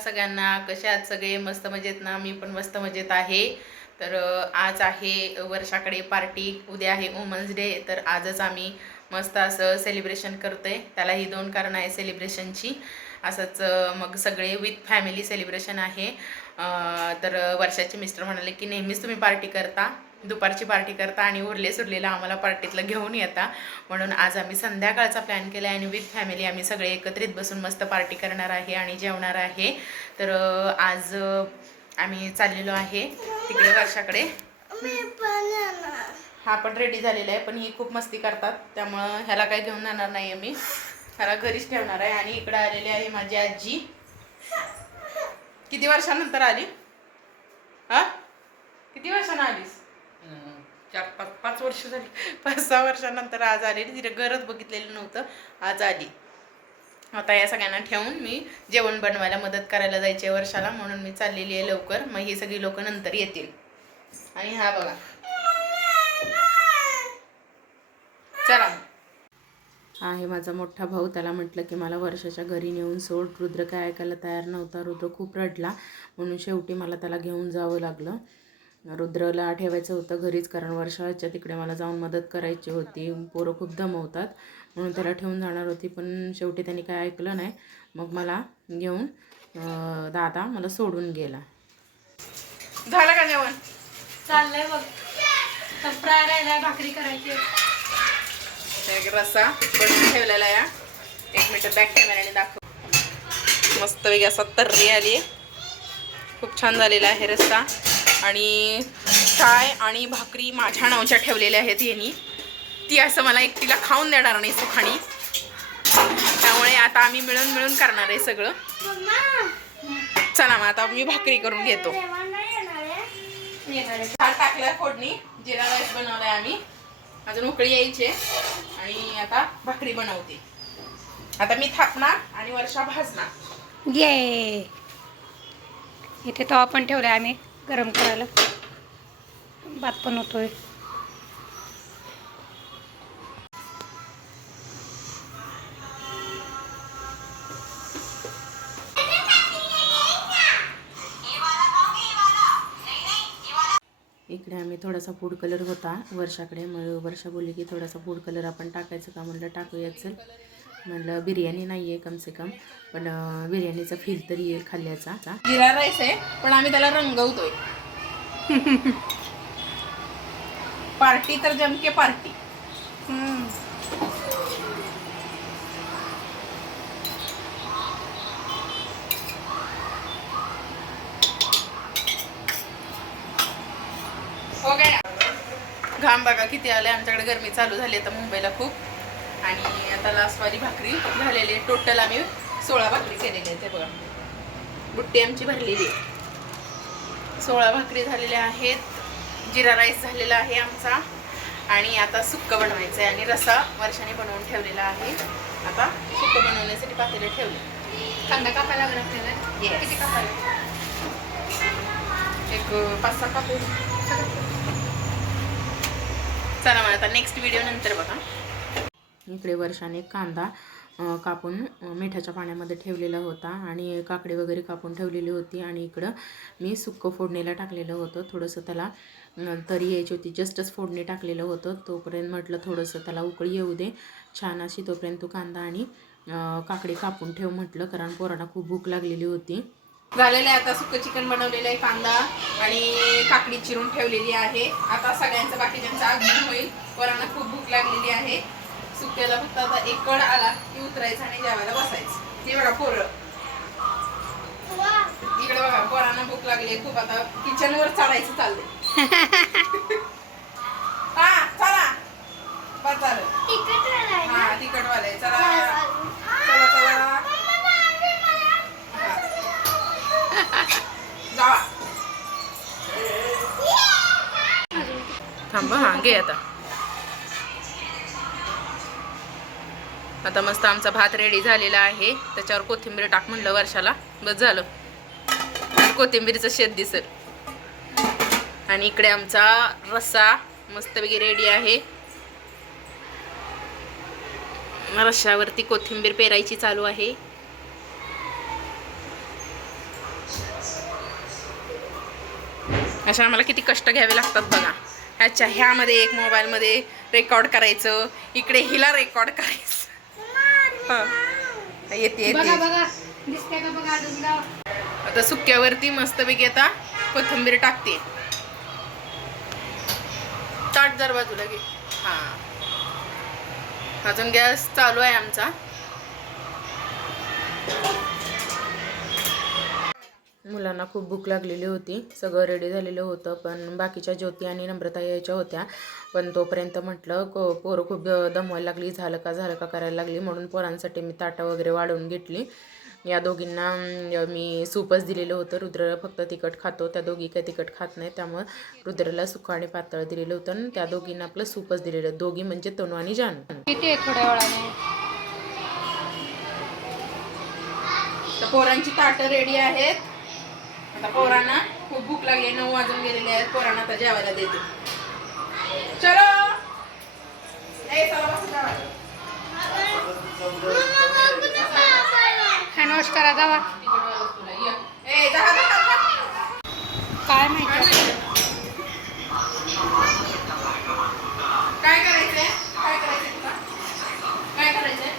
सगळ्यांना. कसे आहात सगळे? मस्त मजेत ना? मी पण मस्त मजेत आहे. तर आज आहे वर्षाकडे पार्टी, उद्या आहे वुमन्स डे. तर आजच आम्ही मस्त असं सेलिब्रेशन करतोय. त्याला ही 2 कारणं आहे सेलिब्रेशनची. असंच मग सगळे विथ फॅमिली सेलिब्रेशन आहे. तर वर्षाचे मिस्टर म्हणाले की नेहमीच तुम्ही पार्टी करता, दुपारची पार्टी करता आणि उरले सुरलेला आम्हाला पार्टीतलं घेऊन येता, म्हणून आज आम्ही संध्याकाळचा प्लॅन केला आहे आणि विथ फॅमिली आम्ही सगळे एकत्रित बसून मस्त पार्टी करणार आहे आणि जेवणार आहे. तर आज आम्ही चाललेलो आहे तिकडे वर्षाकडे. हा पण रेडी झालेला आहे, पण ही खूप मस्ती करतात त्यामुळं ह्याला काही घेऊन जाणार नाही आम्ही, ह्याला घरीच ठेवणार आहे. आणि इकडे आलेली आहे माझी आजी. किती वर्षानंतर आली? हा, किती वर्षानं आलीस? 4-5 वर्ष झाली. 5-6 वर्षानंतर आज आली. तिने घरच बघितलेलं नव्हतं, आज आली. आता या सगळ्यांना ठेवून मी जेवण बनवायला मदत करायला जायचे वर्षाला, म्हणून मी चाललेली आहे लवकर. मग ही सगळी लोक नंतर येतील. आणि हा बघा, चला. हा आहे माझा मोठा भाऊ. त्याला म्हटलं की मला वर्षाच्या घरी नेऊन सोड. रुद्र काय ऐकायला तयार नव्हता. रुद्र खूप रडला, म्हणून शेवटी मला त्याला घेऊन जावं लागलं. रुद्रला ठेवायचं होतं घरीच, कारण वर्षाच्या तिकडे मला जाऊन मदत करायची होती. पोरं खूप दमवतात म्हणून त्याला ठेवून जाणार होती, पण शेवटी त्यांनी काय ऐकलं नाही. मग मला घेऊन दादा मला सोडून गेला. झालं का जेवण? चाललंय बघ, फ्राय राहिला, भाकरी करायची. एक रस्सा बनवून ठेवलेला या. 1 मिनिट बॅक कॅमेऱ्याने दाखव. मस्त वेगळी असा तर्री आली, खूप छान झालेला आहे रस्सा. आणि चाय आणि भाकरी माझ्या नावच्या ठेवलेल्या आहेत यांनी. ती असं मला एकटीला खाऊन देणार नाही सुखाणी, त्यामुळे आता आम्ही मिळून मिळून करणार आहे सगळं. चला मग आता मी भाकरी करून घेतो. भात टाकलाय फोडणी, जिरा राईस बनवलाय आम्ही, अजून उकळी यायची आणि आता भाकरी बनवते. आता मी थापणार आणि वर्षा भाजणार. ये इथे तवा पण ठेवलाय आम्ही गरम करायला. भात पण होतोय. इकडे आम्ही थोडासा फूड कलर होता वर्षाकडे, मग वर्षा बोलली की थोडासा फूड कलर आपण टाकायचं का. म्हणलं टाकूयात. चल म्हणलं, बिर्याणी नाही आहे कम से कम, पण बिर्याणीचा फील तरी येईल खाल्ल्याचा. जिरा राईस आहे पण आम्ही त्याला रंगवतोय. पार्टी तर जमके पार्टी. हो गया. घाम बघा किती आले. आमच्याकडे गरमी चालू झाली आता मुंबईला खूप. आणि आता लास्टवाली भाकरी झालेली आहे. टोटल आम्ही 16 भाकरी केलेली आहे. ते बघा, बुट्टी आमची भरलेली आहे. 16 भाकरी झालेल्या आहेत. जिरा राईस झालेला आहे आमचा. आणि आता सुक्क बनवायचं आहे. आणि रस्सा वर्षाने बनवून ठेवलेला आहे. आता सुक्क बनवण्यासाठी पातेले ठेवले. कांदा कापायला लागला आपल्याला. किती कापायला? एक 5-6 कापू. चला मग आता नेक्स्ट व्हिडिओ नंतर बघा. इकडे वर्षाने कांदा कापून मिठाच्या पाण्यामध्ये ठेवलेला होता आणि काकडी वगैरे कापून ठेवलेली होती. आणि इकडं मी सुक्कं फोडणीला टाकलेलं होतं. थोडंसं त्याला तरी यायची होती, जस्टच फोडणी टाकलेलं होतं. तोपर्यंत म्हटलं थोडंसं त्याला उकळी येऊ दे छान अशी, तोपर्यंत तो कांदा आणि काकडी कापून ठेव म्हटलं, कारण पोरांना खूप भूक लागलेली होती. झालेलं आहे आता सुक्कं चिकन बनवलेलं आहे. कांदा आणि काकडी चिरून ठेवलेली आहे. आता सगळ्यांचं बाकीच्यांचं आगमन होईल. पोरांना खूप भूक लागलेली आहे. सुक्याला फक्त आता एक कड आला की उतरायचं आणि जेवायला बसायचं. हे बघा पोरं, इकडे बघा पोरांना भूक लागली खूप. आता किचनवर चढायचं चाललंय. हा चला बस झालं. हा तिखटवालंय. चला चला चला जावा. थांब हा घे आता. आता मस्त आमचा भात रेडी झालेला आहे. त्याच्यावर कोथिंबीर टाक म्हणलं वर्षाला, बस झालं. कोथिंबीरचं शेत दिसेल. आणि इकडे आमचा रस्सा मस्तपैकी रेडी आहे. रश्श्यावरती कोथिंबीर पेरायची चालू आहे. अशा आम्हाला किती कष्ट घ्यावे लागतात बघा. अच्छा, ह्यामध्ये एक मोबाईलमध्ये रेकॉर्ड करायचं, इकडे हिला रेकॉर्ड करायचं. हं. येते बघा येते. बघा दिसते का बघा अजून गाव. आता सुक्यावरती मस्तपैकी आता कोथिंबीर टाकते. ताट जर बाजूला घे. हां, अजून गॅस चालू आहे आमचा. मुलांना खूप भूक लागलेली होती. सगळं रेडी झालेलं होतं, पण बाकीच्या ज्योती आणि नम्रता यायच्या होत्या. पण तोपर्यंत म्हटलं पोरं खूप दमवायला लागली, झालं का करायला लागली, म्हणून पोरांसाठी मी ताटं वगैरे वाढवून घेतली. या दोघींना मी सूपच दिलेलं होतं. रुद्र फक्त तिखट खातो, त्या दोघी काही तिखट खात नाही, त्यामुळं रुद्रला सुकं आणि पातळ दिलेलं होतं आणि त्या दोघींना आपलं सूपच दिलेलं. दोघी म्हणजे तनू आणि जानू. किती आहे थोड्या वेळाने. तर पोरांची ताटं रेडी आहेत. आता पोरांना खूप भूक लागली, 9 वाजून गेलेले आहेत. पोरांना आता जेवायला देते. चलो हँडवॉश करा जावा. काय माहिती काय करायचंय, काय करायचंय तुला, काय करायचंय,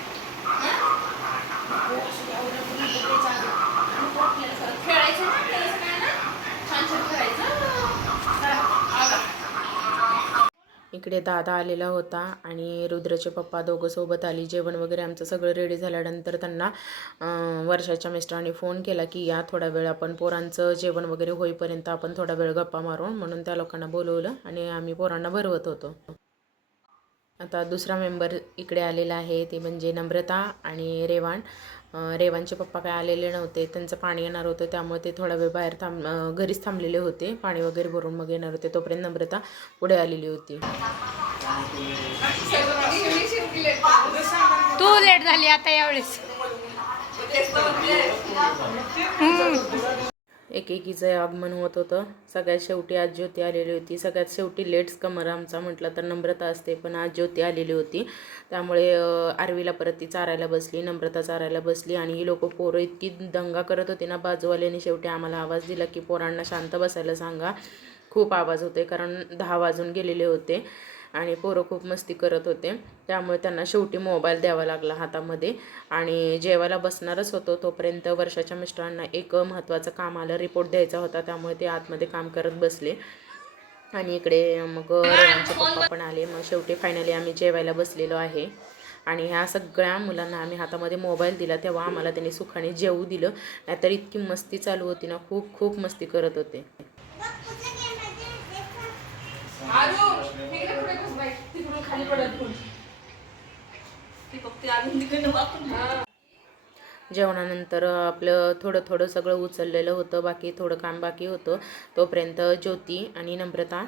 खेळायचं ना, काय ना, छान छान करायचं. इकडे दादा आलेला होता आणि रुद्रचे पप्पा दोघं सोबत आली. जेवण वगैरे आमचं सगळं रेडी झाल्यानंतर त्यांना वर्षाच्या मिस्टरांनी फोन केला की या थोडा वेळ आपण पोरांचं जेवण वगैरे होईपर्यंत आपण थोडा वेळ गप्पा मारू, म्हणून त्या लोकांना बोलवलं आणि आम्ही पोरांना भरवत होतो. आता दुसरा मेंबर इकडे आलेला आहे, ते म्हणजे नम्रता आणि रेवाण. रेवांचे पप्पा काय आलेले नव्हते, त्यांचं पाणी येणार होतं, त्यामुळे ते थोडा वेळ बाहेर घरीच थांबलेले होते. पाणी वगैरे भरून मग येणार होते. तोपर्यंत नम्रता पुढे आलेली होती. तू लेट झाली आता यावेळेस. एकेकीचं आगमन होत होतं. सगळ्यात शेवटी आज ज्योती आलेली होती. सगळ्यात शेवटी लेट्स कमर आमचा म्हटलं तर नम्रता असते, पण आज ज्योती आलेली होती. त्यामुळे आरवीला परत ती चारायला बसली, नम्रता चारायला बसली आणि ही लोकं पोरं इतकी दंगा करत होती ना. बाजूवाल्याने शेवटी आम्हाला आवाज दिला की पोरांना शांत बसायला सांगा, खूप आवाज होते, कारण 10 वाजून गेलेले होते आणि पोरं खूप मस्ती करत होते. त्यामुळे त्यांना शेवटी मोबाईल द्यावा लागला हातामध्ये आणि जेवायला बसणारच होतो. तोपर्यंत वर्षाच्या मिस्टरांना एक महत्त्वाचं काम आलं, रिपोर्ट द्यायचा होता, त्यामुळे ते आतमध्ये काम करत बसले आणि इकडे मग रेवांचे पप्पा पण आले. मग शेवटी फायनली आम्ही जेवायला बसलेलो आहे आणि ह्या सगळ्या मुलांना आम्ही हातामध्ये मोबाईल दिला, तेव्हा आम्हाला त्यांनी सुखाने जेवू दिलं. नाहीतर इतकी मस्ती चालू होती ना, खूप खूप मस्ती करत होते. खाली पडत जेवणानंतर आपलं थोडं सगळं उचललेलं होतं, बाकी थोडं काम बाकी होतं. तोपर्यंत ज्योती आणि नम्रता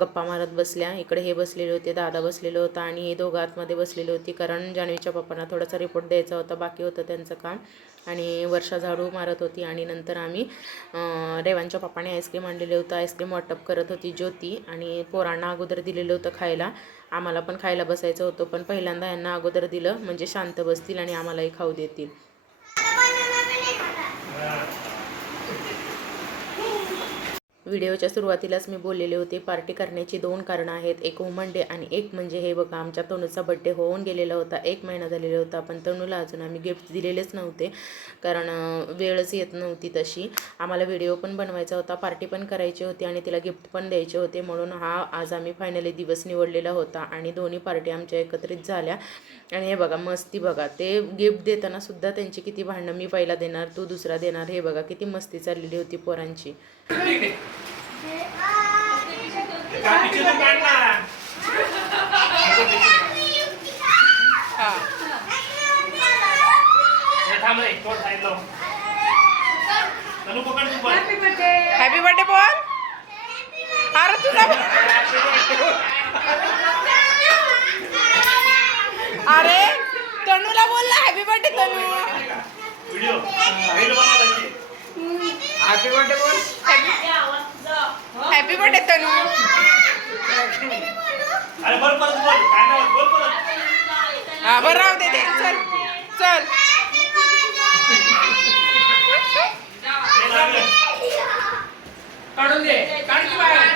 गप्पा मारत बसल्या. इकडे हे बसलेले होते, दादा बसलेलं होता आणि हे दोघं आतमध्ये बसलेले होती, कारण जान्हवीच्या पप्पांना थोडासा रिपोर्ट द्यायचा होता, बाकी होतं त्यांचं काम. आणि वर्षा झाडू मारत होती आणि नंतर आम्ही रेवांच्या पप्पाने आईस्क्रीम आणलेलं होतं, आईस्क्रीम वाटप करत होती ज्योती आणि पोरांना अगोदर दिलेलं होतं खायला. आम्हाला पण खायला बसायचं होतं, पण पहिल्यांदा यांना अगोदर दिलं म्हणजे शांत बसतील आणि आम्हालाही खाऊ देतील. व्हिडिओच्या सुरुवातीलाच मी बोललेले होते, पार्टी करण्याची 2 कारणं आहेत, एक वुमन डे आणि एक म्हणजे हे बघा आमच्या तनूचा बड्डे होऊन गेलेला होता, 1 महिना झालेला होता, पण तनूला अजून आम्ही गिफ्ट दिलेलेच नव्हते, कारण वेळच येत नव्हती तशी. आम्हाला व्हिडिओ पण बनवायचा होता, पार्टी पण करायची होती आणि तिला गिफ्ट पण द्यायचे होते, म्हणून हा आज आम्ही फायनली दिवस निवडलेला होता आणि दोन्ही पार्टी आमच्या एकत्रित झाल्या. आणि हे बघा मस्ती बघा, ते गिफ्ट देताना सुद्धा त्यांची किती भांडणं, मी पहिला देणार तू दुसरा देणार, हे बघा किती मस्ती चाललेली होती पोरांची. हॅपी बर्थडे बोल. अरे तुझा अरे तनूला बोलला happy birthday Tanu. Happy birthday बोल. Happy birthday Tanu. हा बरं राहू दे, चल चल. काढून दे काढ की बाहेर.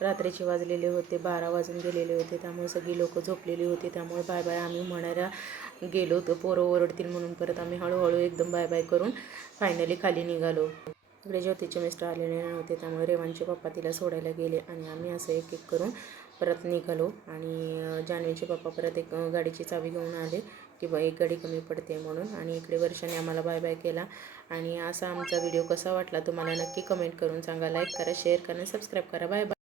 रात्रीचे वाजलेले होते 12 वाजून गेलेले होते, त्यामुळे सगळी लोक झोपलेली होती. त्यामुळे बाय बाय आम्ही म्हणायला गेलो, तर पोरं ओरडतील म्हणून परत आम्ही हळूहळू एकदम बाय बाय करून फायनली खाली निघालो. इकडे ज्योतीचे मिस्टर आलेले नव्हते, त्यामुळे रेवांचे पप्पा तिला सोडायला गेले आणि आम्ही असं एक एक करून परत निघालो. आणि जान्हवीचे पप्पा परत एक गाडीची चावी घेऊन आले की बा एक गाडी कमी पडते म्हणून. आणि इकडे वर्षाने आम्हाला बाय बाय केला. आणि असा आमचा व्हिडिओ कसा वाटला तुम्हाला नक्की कमेंट करून सांगा. लाईक करा, शेअर करा, सबस्क्राईब करा. Bye bye.